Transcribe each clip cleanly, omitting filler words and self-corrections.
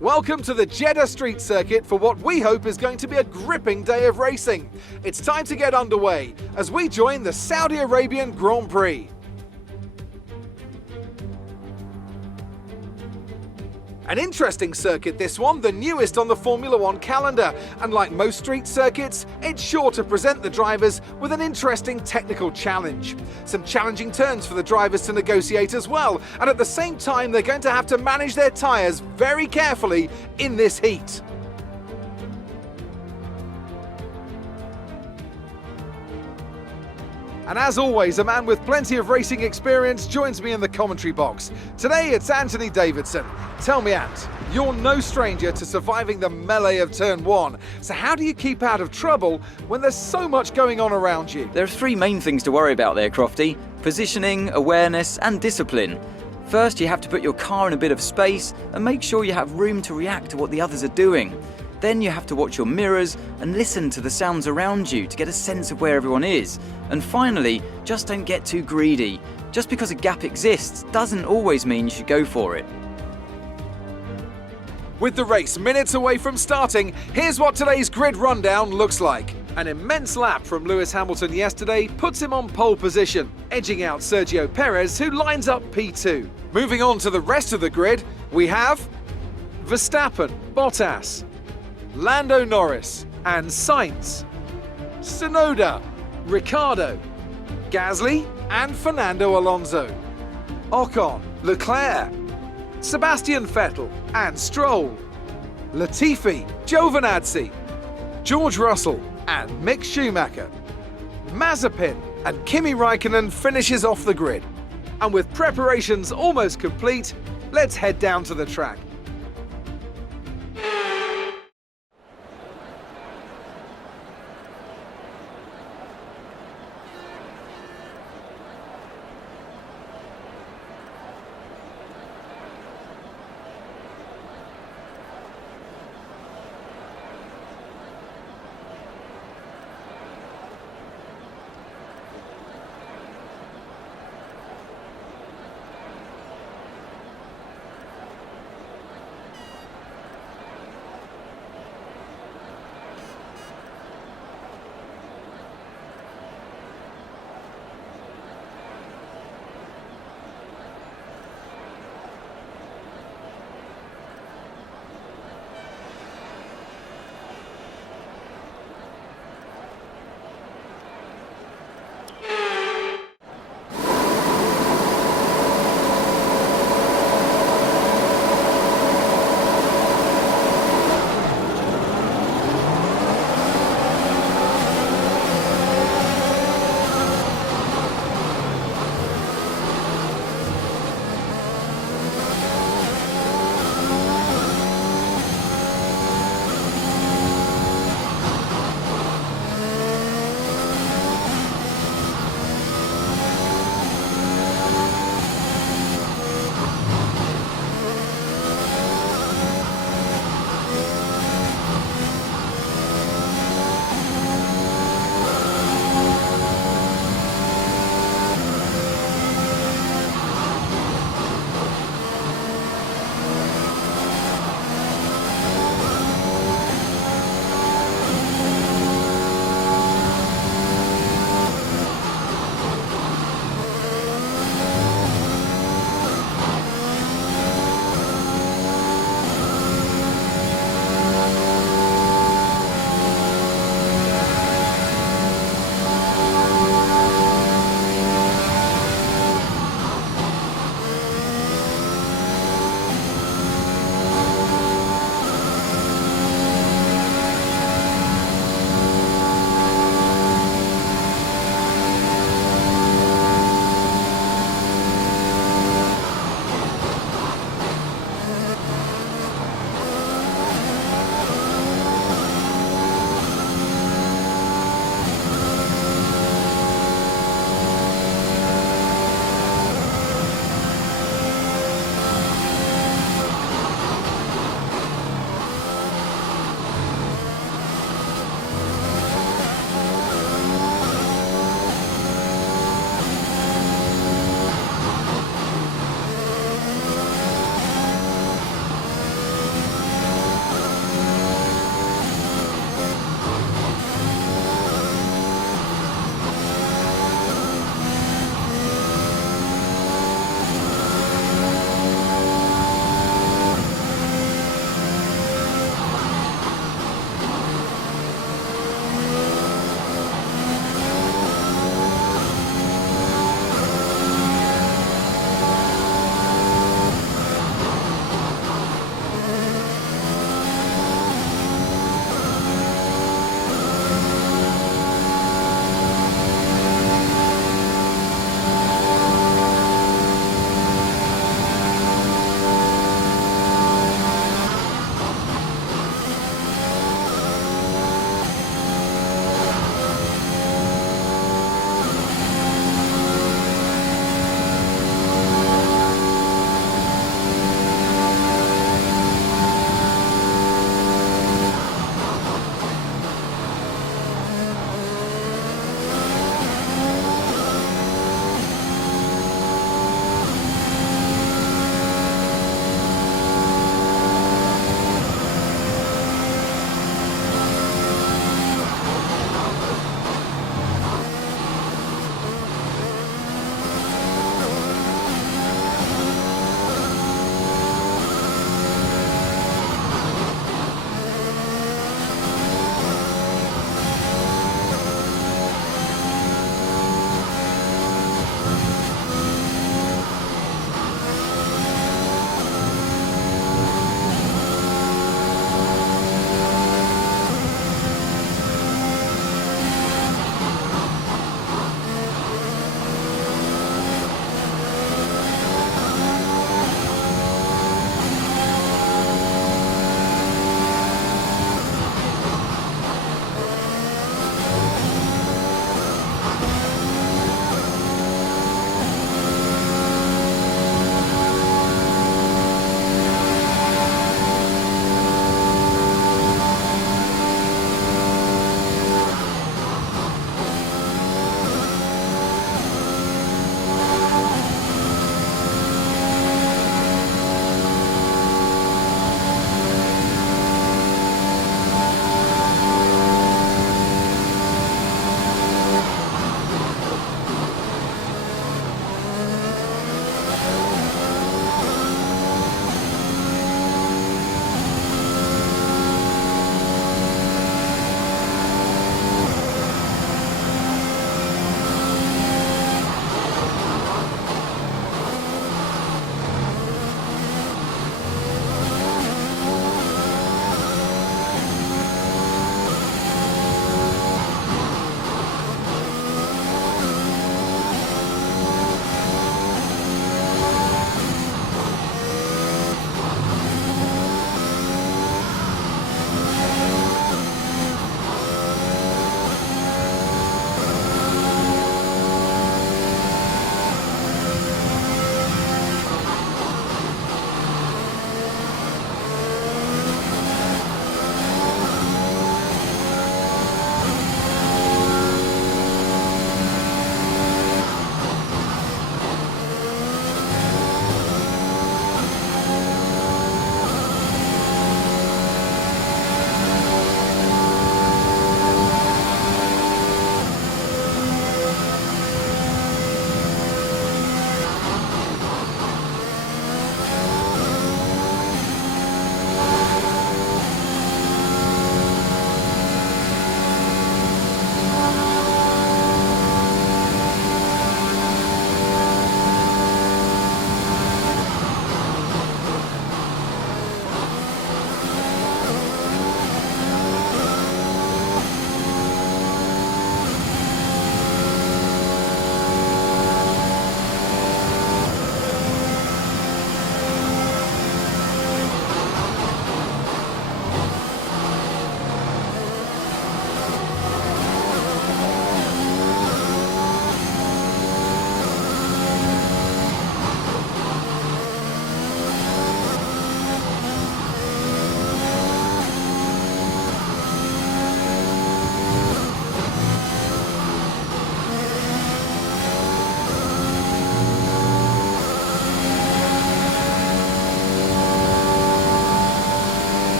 Welcome to the Jeddah Street Circuit for what we hope is going to be a gripping day of racing. It's time to get underway as we join the Saudi Arabian Grand Prix. An interesting circuit this one, the newest on the Formula One calendar, and like most street circuits, it's sure to present the drivers with an interesting technical challenge. Some challenging turns for the drivers to negotiate as well, and at the same time they're going to have to manage their tyres very carefully in this heat. And as always, a man with plenty of racing experience joins me in the commentary box. Today it's Anthony Davidson. Tell me, Ant, you're no stranger to surviving the melee of turn one. So how do you keep out of trouble when there's so much going on around you? There are three main things to worry about there, Crofty: positioning, awareness and discipline. First, you have to put your car in a bit of space and make sure you have room to react to what the others are doing. Then you have to watch your mirrors and listen to the sounds around you to get a sense of where everyone is. And finally, just don't get too greedy. Just because a gap exists doesn't always mean you should go for it. With the race minutes away from starting, here's what today's grid rundown looks like. An immense lap from Lewis Hamilton yesterday puts him on pole position, edging out Sergio Perez, who lines up P2. Moving on to the rest of the grid, we have Verstappen, Bottas, Lando Norris and Sainz, Tsunoda, Ricciardo, Gasly and Fernando Alonso, Ocon, Leclerc, Sebastian Vettel and Stroll, Latifi, Giovinazzi, George Russell and Mick Schumacher, Mazepin and Kimi Raikkonen finishes off the grid. And with preparations almost complete, let's head down to the track.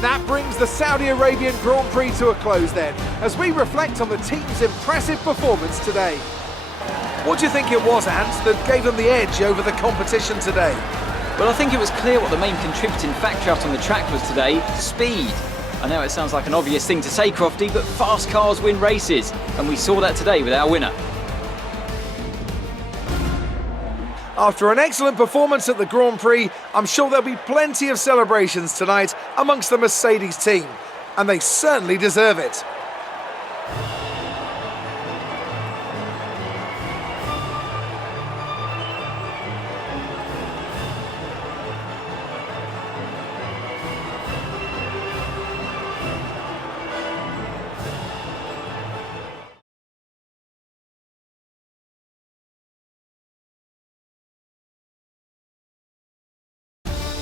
And that brings the Saudi Arabian Grand Prix to a close then, as we reflect on the team's impressive performance today. What do you think it was, Ant, that gave them the edge over the competition today? Well, I think it was clear what the main contributing factor out on the track was today: speed. I know it sounds like an obvious thing to say, Crofty, but fast cars win races, and we saw that today with our winner. After an excellent performance at the Grand Prix, I'm sure there'll be plenty of celebrations tonight amongst the Mercedes team, and they certainly deserve it.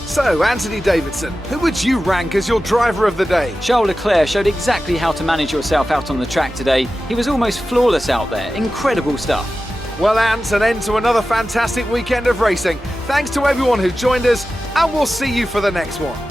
So, Anthony Davidson, who would you rank as your driver of the day? Charles Leclerc showed exactly how to manage yourself out on the track today. He was almost flawless out there. Incredible stuff. Well, Ant, an end to another fantastic weekend of racing. Thanks to everyone who joined us, and we'll see you for the next one.